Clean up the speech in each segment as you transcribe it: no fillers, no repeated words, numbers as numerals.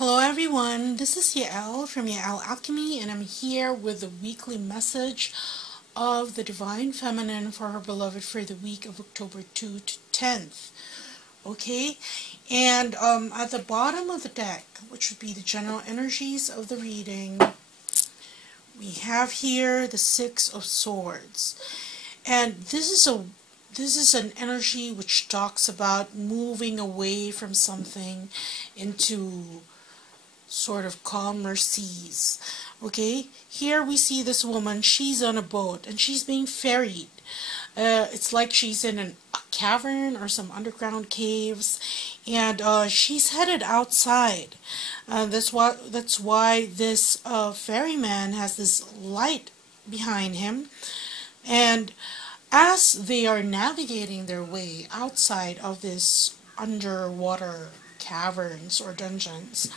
Hello everyone, this is Yael from Yael Alchemy, and I'm here with the weekly message of the Divine Feminine for her beloved for the week of October 2 to 10th. Okay, and at the bottom of the deck, which would be the general energies of the reading, we have here the Six of Swords. And this is an energy which talks about moving away from something into sort of calmer seas. Okay, here we see this woman. She's on a boat and she's being ferried. It's like she's in a cavern or some underground caves, and she's headed outside. That's why this ferryman has this light behind him, and as they are navigating their way outside of this underwater caverns or dungeons,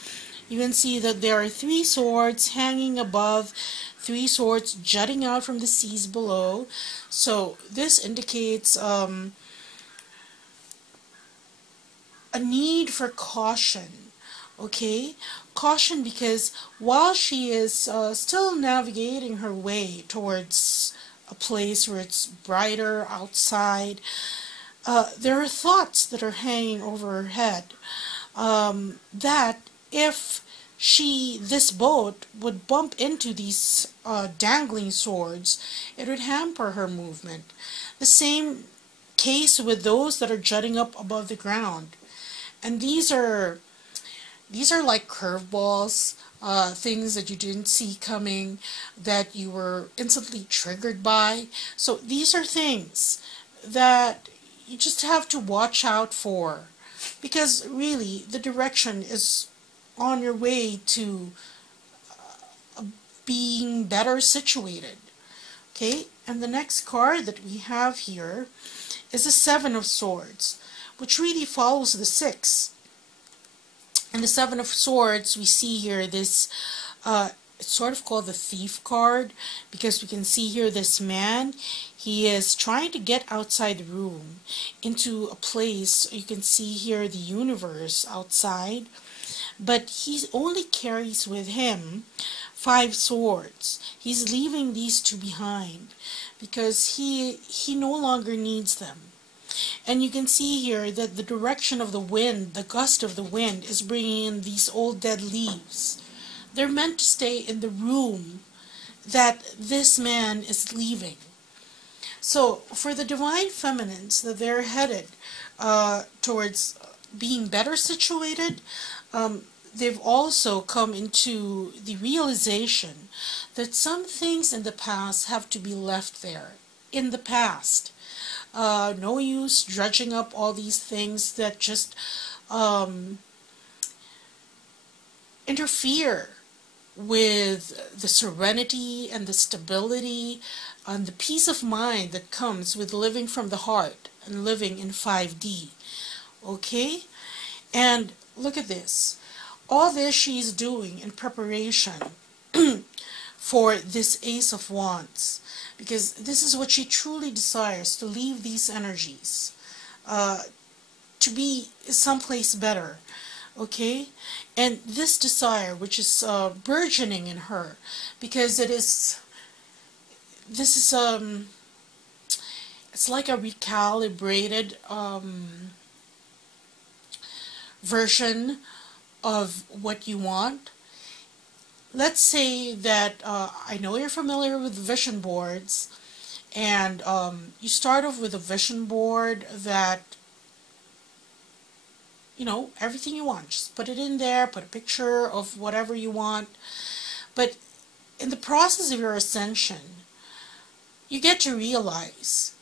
you can see that there are three swords hanging above, three swords jutting out from the seas below. So this indicates a need for caution. Okay, caution, because while she is still navigating her way towards a place where it's brighter outside, there are thoughts that are hanging over her head, that if this boat would bump into these dangling swords, it would hamper her movement. The same case with those that are jutting up above the ground. And these are like curveballs, things that you didn't see coming, that you were instantly triggered by. So these are things that you just have to watch out for, because really the direction is on your way to being better situated. Okay, and the next card that we have here is the Seven of Swords, which really follows the Six. And the Seven of Swords, we see here this, it's sort of called the Thief card, because we can see here this man, he is trying to get outside the room into a place. You can see here the universe outside, but he only carries with him 5 swords. He's leaving these 2 behind because he no longer needs them. And you can see here that the direction of the wind, the gust of the wind, is bringing in these old dead leaves. They're meant to stay in the room that this man is leaving. So for the Divine Feminines, that they're headed towards being better situated, they've also come into the realization that some things in the past have to be left there, in the past. No use dredging up all these things that just interfere with the serenity and the stability and the peace of mind that comes with living from the heart and living in 5D. Okay? And look at this. All this she's doing in preparation for this Ace of Wands, because this is what she truly desires, to leave these energies, to be someplace better. Okay? And this desire, which is burgeoning in her, because it's like a recalibrated version of what you want. Let's say that I know you're familiar with vision boards, and you start off with a vision board that, you know, everything you want, just put it in there, put a picture of whatever you want. But in the process of your ascension, you get to realize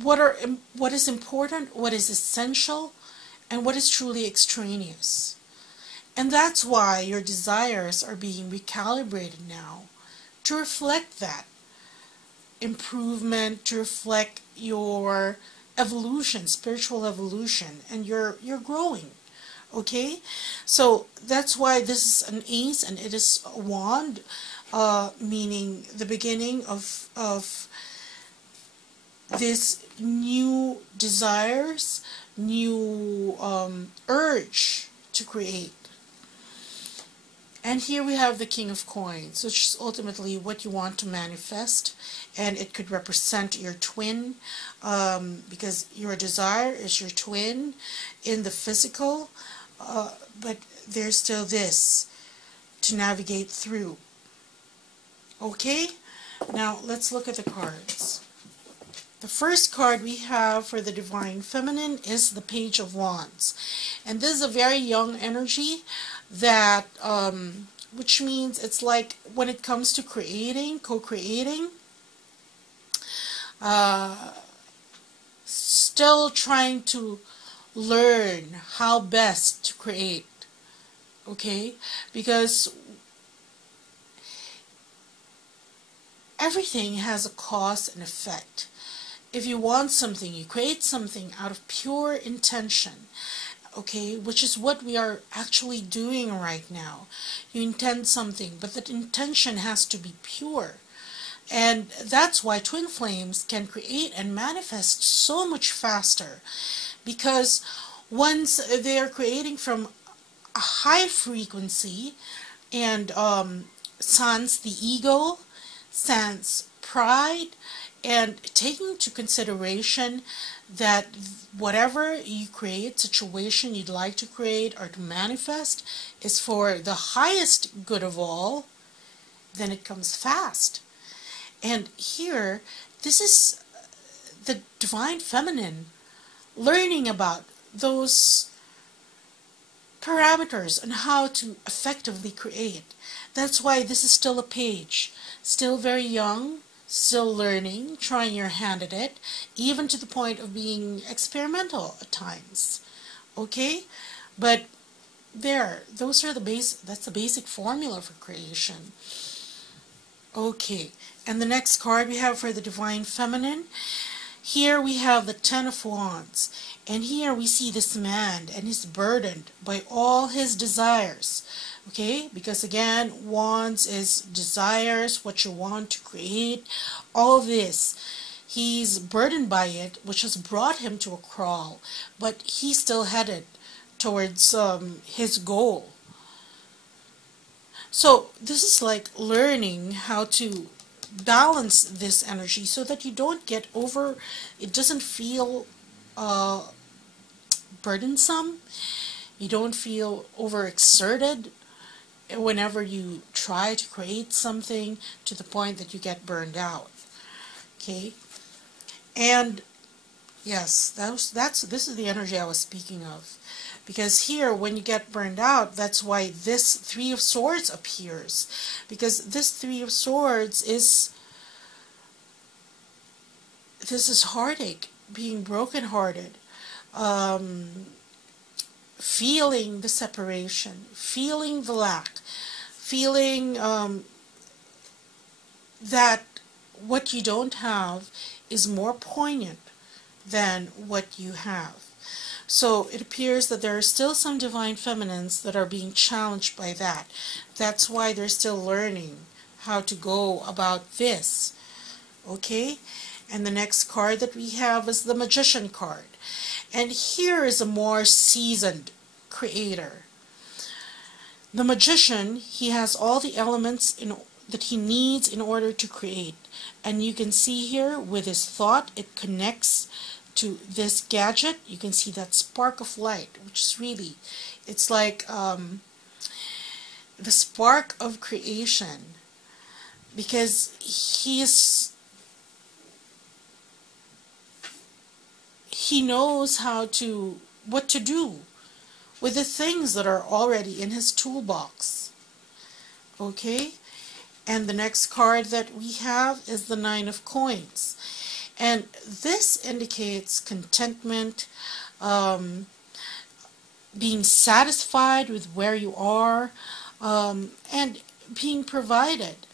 what is important, what is essential, and what is truly extraneous. And that's why your desires are being recalibrated now to reflect that improvement, to reflect your evolution, spiritual evolution, and you're growing. Okay? So that's why this is an ace and it is a wand, meaning the beginning of this new desires, new urge to create. And here we have the King of Coins, which is ultimately what you want to manifest, and it could represent your twin, because your desire is your twin in the physical, but there's still this to navigate through. Okay, now let's look at the cards. The first card we have for the Divine Feminine is the Page of Wands. And this is a very young energy that, which means it's like when it comes to creating, co-creating, still trying to learn how best to create. Okay? Because everything has a cause and effect. If you want something, you create something out of pure intention, okay, which is what we are actually doing right now. You intend something, but that intention has to be pure. And that's why twin flames can create and manifest so much faster, because once they are creating from a high frequency and sans the ego, sans pride, and taking into consideration that whatever you create, situation you'd like to create or to manifest, is for the highest good of all, then it comes fast. And here, this is the Divine Feminine learning about those parameters and how to effectively create. That's why this is still a page, still very young, still learning, trying your hand at it, even to the point of being experimental at times. Okay? But those are that's the basic formula for creation. Okay, and the next card we have for the Divine Feminine, here we have the Ten of Wands, and here we see this man, and he's burdened by all his desires. Okay, because again, wands is desires, what you want to create, all of this. He's burdened by it, which has brought him to a crawl, but he's still headed towards his goal. So this is like learning how to balance this energy so that you don't get over, it doesn't feel burdensome, you don't feel overexerted whenever you try to create something to the point that you get burned out. Okay, and yes, this is the energy I was speaking of, because here when you get burned out, that's why this Three of Swords appears, because this Three of Swords is heartache, being brokenhearted, feeling the separation, feeling the lack, feeling that what you don't have is more poignant than what you have. So it appears that there are still some Divine Feminines that are being challenged by that. That's why they're still learning how to go about this. Okay? And the next card that we have is the Magician card. And here is a more seasoned creator. The Magician, he has all the elements that he needs in order to create. And you can see here with his thought, it connects to this gadget. You can see that spark of light, which is really, it's like the spark of creation, because he knows what to do with the things that are already in his toolbox. Okay? And the next card that we have is the Nine of Coins. And this indicates contentment, being satisfied with where you are, and being provided.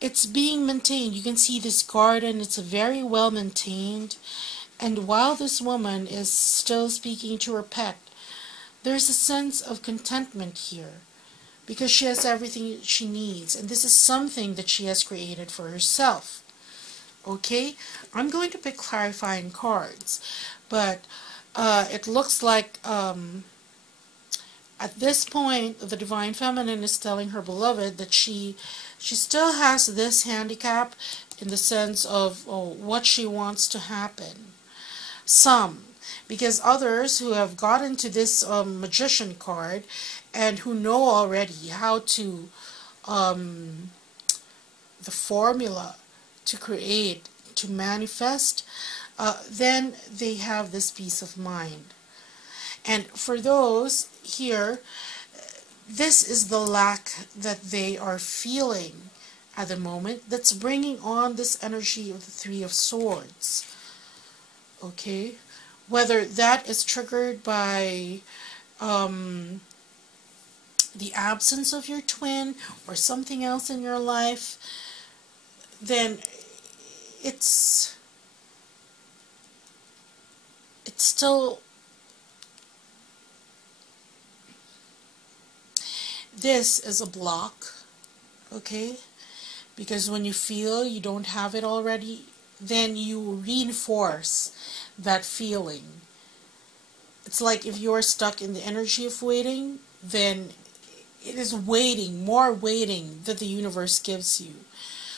It's being maintained. You can see this garden, it's very well maintained. And while this woman is still speaking to her pet, there's a sense of contentment here, because she has everything she needs, and this is something that she has created for herself. Okay, I'm going to pick clarifying cards, but it looks like At this point, the Divine Feminine is telling her beloved that she still has this handicap in the sense of what she wants to happen. Some, because others who have gotten to this Magician card and who know already how to, the formula to create, to manifest, then they have this peace of mind. And for those here, this is the lack that they are feeling at the moment that's bringing on this energy of the Three of Swords. Okay? Whether that is triggered by the absence of your twin or something else in your life, then it's still, this is a block, okay? Because when you feel you don't have it already, then you reinforce that feeling. It's like if you're stuck in the energy of waiting, then it is waiting, more waiting that the universe gives you.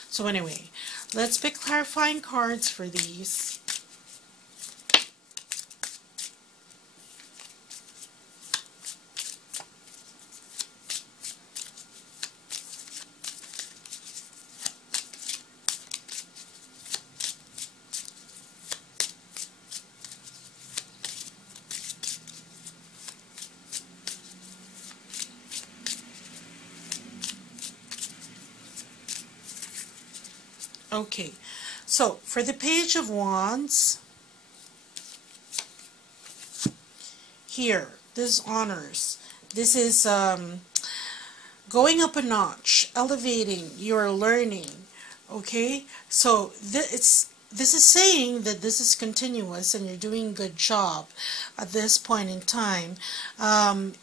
So anyway, let's pick clarifying cards for these. Okay, so for the Page of Wands, here, this honors. This is going up a notch, elevating your learning. Okay, so this is saying that this is continuous and you're doing a good job at this point in time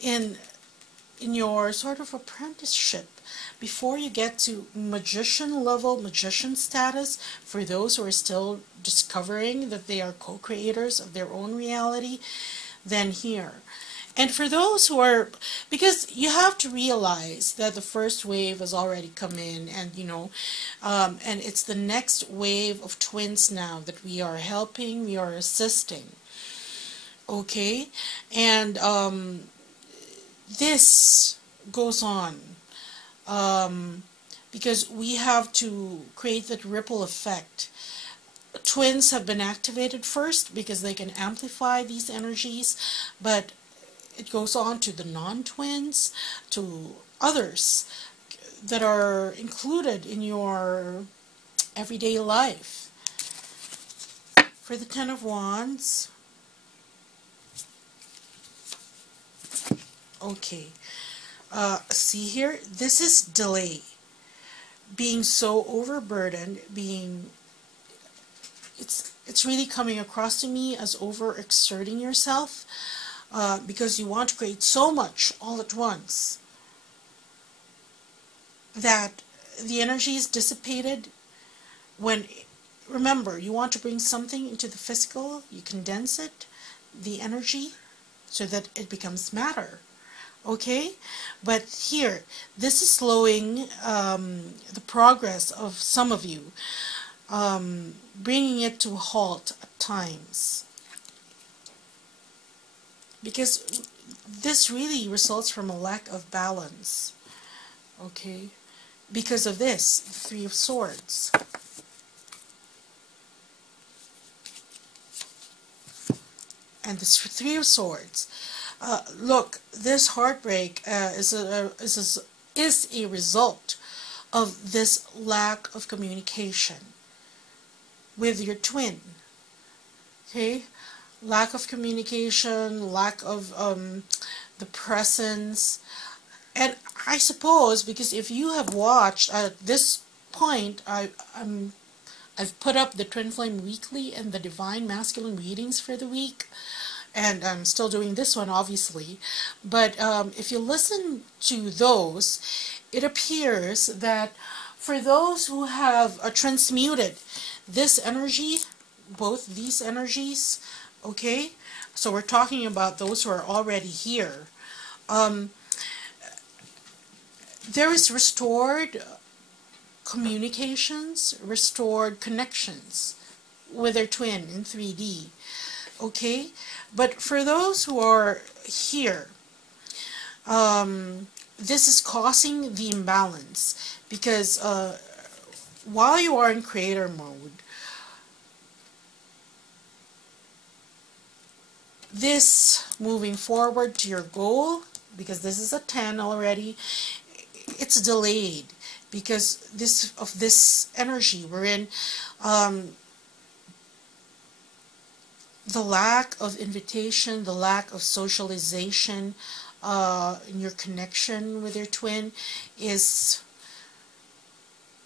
in your sort of apprenticeship. Before you get to magician level, magician status, for those who are still discovering that they are co-creators of their own reality, then here. And for those who are, because you have to realize that the first wave has already come in, and and it's the next wave of twins now that we are helping, we are assisting. Okay? And this goes on. Because we have to create that ripple effect. Twins have been activated first because they can amplify these energies, but it goes on to the non-twins, to others that are included in your everyday life. For the Ten of Wands, okay. See here, this is delay, being so overburdened, it's really coming across to me as overexerting yourself because you want to create so much all at once that the energy is dissipated. When, remember, you want to bring something into the physical, you condense it, the energy, so that it becomes matter. Okay, but here, this is slowing the progress of some of you, bringing it to a halt at times. Because this really results from a lack of balance. Okay, because of this, the Three of Swords. And this Three of Swords. Look, this heartbreak is a result of this lack of communication with your twin. Okay, lack of communication, lack of the presence, and I suppose because if you have watched at this point, I've put up the Twin Flame Weekly and the Divine Masculine readings for the week. And I'm still doing this one, obviously. But if you listen to those, it appears that for those who have transmuted this energy, both these energies, okay? So we're talking about those who are already here. Um, there is restored communications, restored connections with their twin in 3D. Okay? But for those who are here, this is causing the imbalance because while you are in creator mode, this moving forward to your goal, because this is a 10 already, it's delayed because this energy we're in, the lack of invitation, the lack of socialization in your connection with your twin is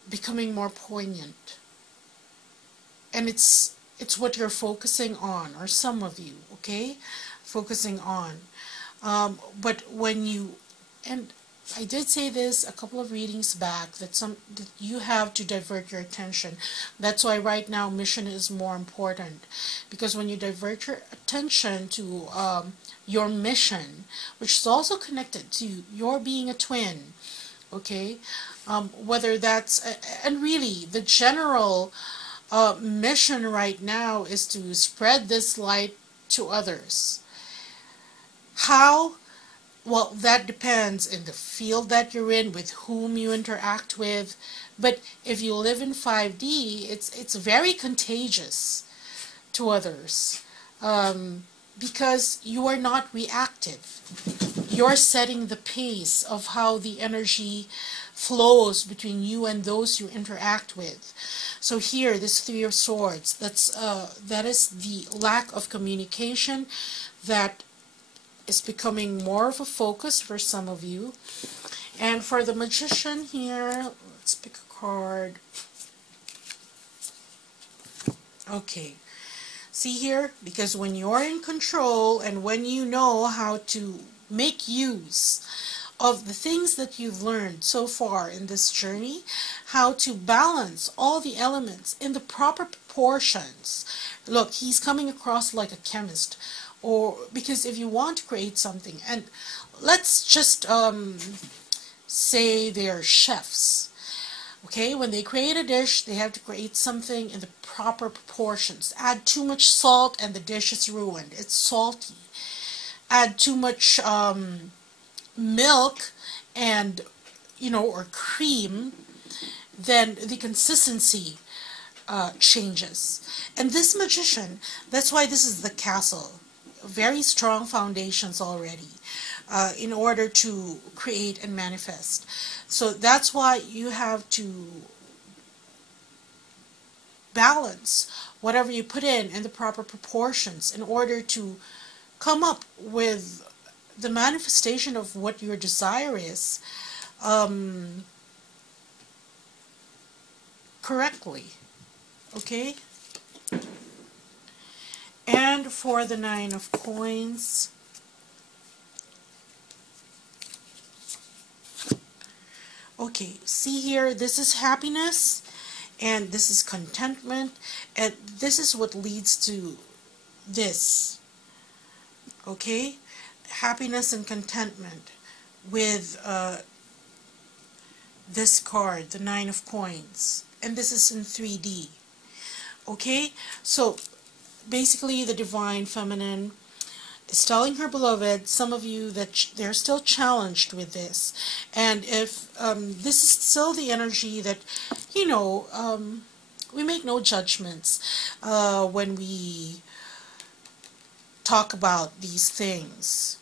becoming more poignant. And it's what you're focusing on, or some of you, okay? Focusing on. But when you, and I did say this a couple of readings back, that you have to divert your attention. That's why right now mission is more important, because when you divert your attention to your mission, which is also connected to your being a twin, okay, whether that's, and really the general mission right now is to spread this light to others. How? Well, that depends in the field that you're in, with whom you interact with. But if you live in 5D, it's very contagious to others because you are not reactive. You're setting the pace of how the energy flows between you and those you interact with. So here, this 3 of Swords, that is the lack of communication that is becoming more of a focus for some of you. And for the Magician here, let's pick a card. Okay. See here, because when you're in control and when you know how to make use of the things that you've learned so far in this journey, how to balance all the elements in the proper proportions. Look, he's coming across like a chemist. Or because if you want to create something, and let's just say they're chefs, okay? When they create a dish, they have to create something in the proper proportions. Add too much salt and the dish is ruined. It's salty. Add too much milk and, or cream, then the consistency changes. And this Magician, that's why this is the castle. Very strong foundations already in order to create and manifest. So that's why you have to balance whatever you put in the proper proportions in order to come up with the manifestation of what your desire is correctly. Okay? And for the 9 of Coins, okay, see here, this is happiness, and this is contentment, and this is what leads to this, okay? Happiness and contentment with this card, the 9 of Coins, and this is in 3D, okay? So basically, the Divine Feminine is telling her beloved, some of you, that they're still challenged with this. And if this is still the energy that, we make no judgments when we talk about these things.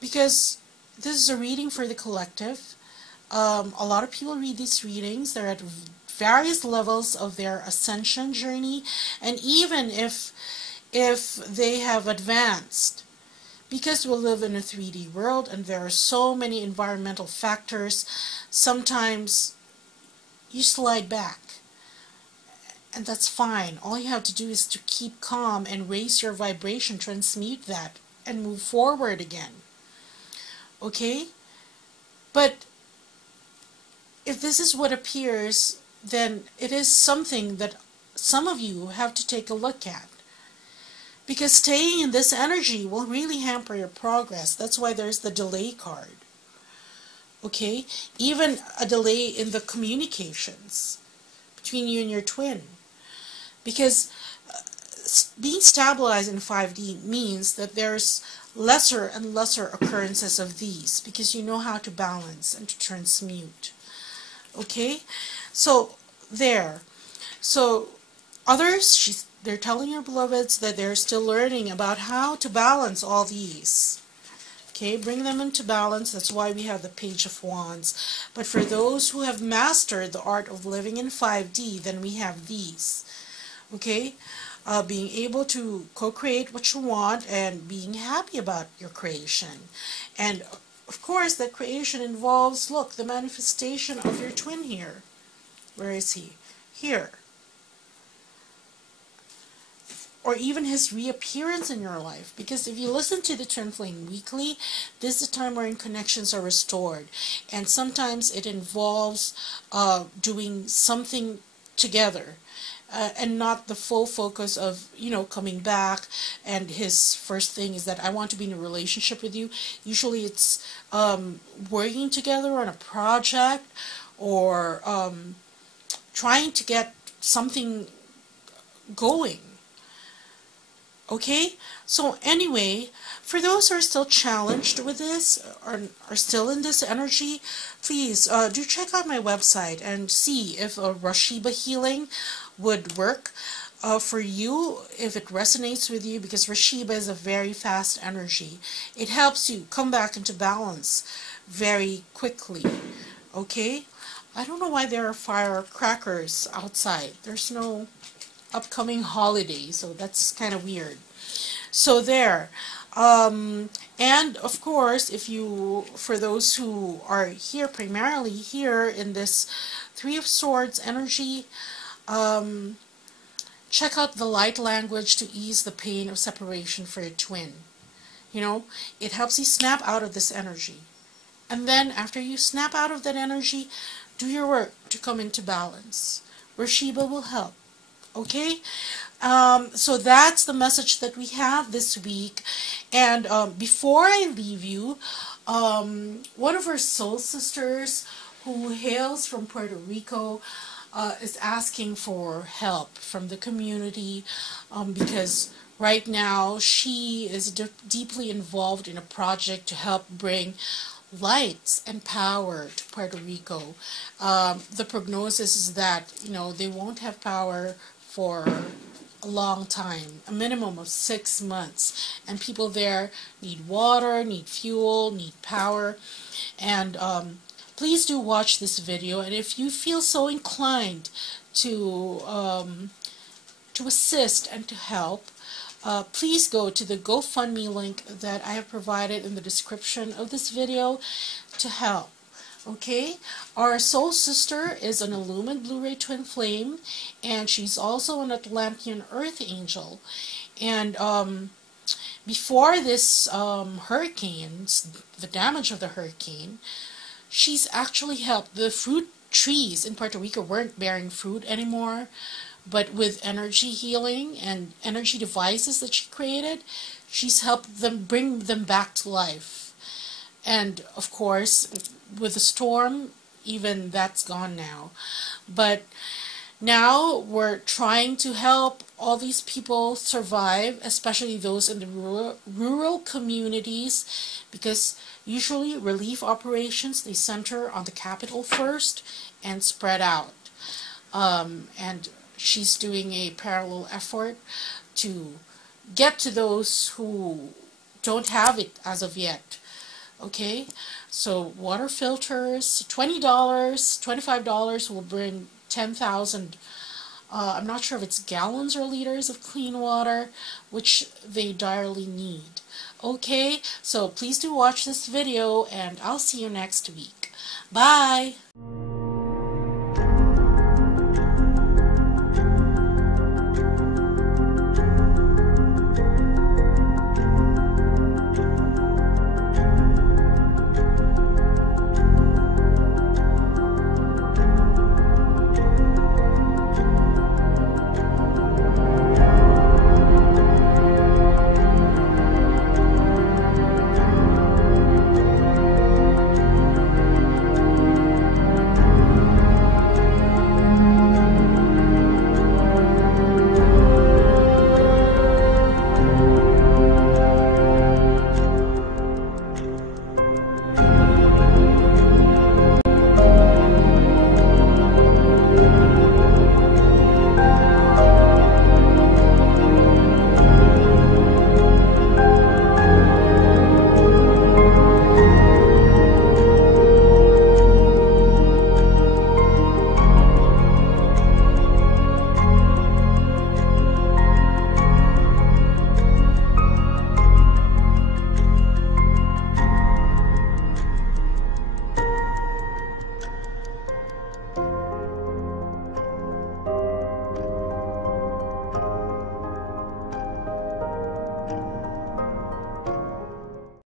Because this is a reading for the collective. A lot of people read these readings. They're at various levels of their ascension journey, and even if they have advanced, because we live in a 3D world and there are so many environmental factors, sometimes you slide back, and that's fine. All you have to do is to keep calm and raise your vibration, transmute that, and move forward again. Okay? But if this is what appears, then it is something that some of you have to take a look at. Because staying in this energy will really hamper your progress. That's why there's the delay card. Okay? Even a delay in the communications between you and your twin. Because being stabilized in 5D means that there's lesser and lesser occurrences of these, because you know how to balance and to transmute. Okay? So, there. So, others, they're telling your beloveds that they're still learning about how to balance all these. Okay, bring them into balance. That's why we have the Page of Wands. But for those who have mastered the art of living in 5D, then we have these. Okay, being able to co-create what you want and being happy about your creation. And of course, that creation involves, look, the manifestation of your twin here. Where is he? Here. Or even his reappearance in your life. Because if you listen to the Twin Flame Weekly, this is the time wherein connections are restored. And sometimes it involves doing something together. And not the full focus of, coming back. And his first thing is that I want to be in a relationship with you. Usually it's working together on a project or trying to get something going. Okay, so anyway, for those who are still challenged with this, or are still in this energy, please do check out my website and see if a RASHEEBA healing would work for you, if it resonates with you, because RASHEEBA is a very fast energy. It helps you come back into balance very quickly, okay? I don't know why there are firecrackers outside. There's no upcoming holiday, so that's kind of weird. So there. And of course, for those who are here, primarily here in this Three of Swords energy, check out the light language to ease the pain of separation for your twin. It helps you snap out of this energy. And then after you snap out of that energy, do your work to come into balance. RASHEEBA will help. Okay? So that's the message that we have this week. And before I leave you, one of our soul sisters who hails from Puerto Rico is asking for help from the community because right now she is deeply involved in a project to help bring lights and power to Puerto Rico. The prognosis is that they won't have power for a long time, a minimum of 6 months, and people there need water, need fuel, need power. And please do watch this video, and if you feel so inclined to assist and to help, please go to the GoFundMe link that I have provided in the description of this video to help. Okay, our soul sister is an illumined Blu-ray twin flame, and she's also an Atlantean earth angel. And before this hurricane, the damage of the hurricane, she's actually helped. The fruit trees in Puerto Rico weren't bearing fruit anymore, but with energy healing and energy devices that she created, she's helped them bring them back to life. And of course, with the storm, even that's gone now. But now we're trying to help all these people survive, especially those in the rural communities, because usually relief operations, they center on the capital first and spread out. And she's doing a parallel effort to get to those who don't have it as of yet. Okay, so water filters, $20, $25 will bring 10,000, I'm not sure if it's gallons or liters of clean water, which they direly need. Okay, so please do watch this video, and I'll see you next week. Bye!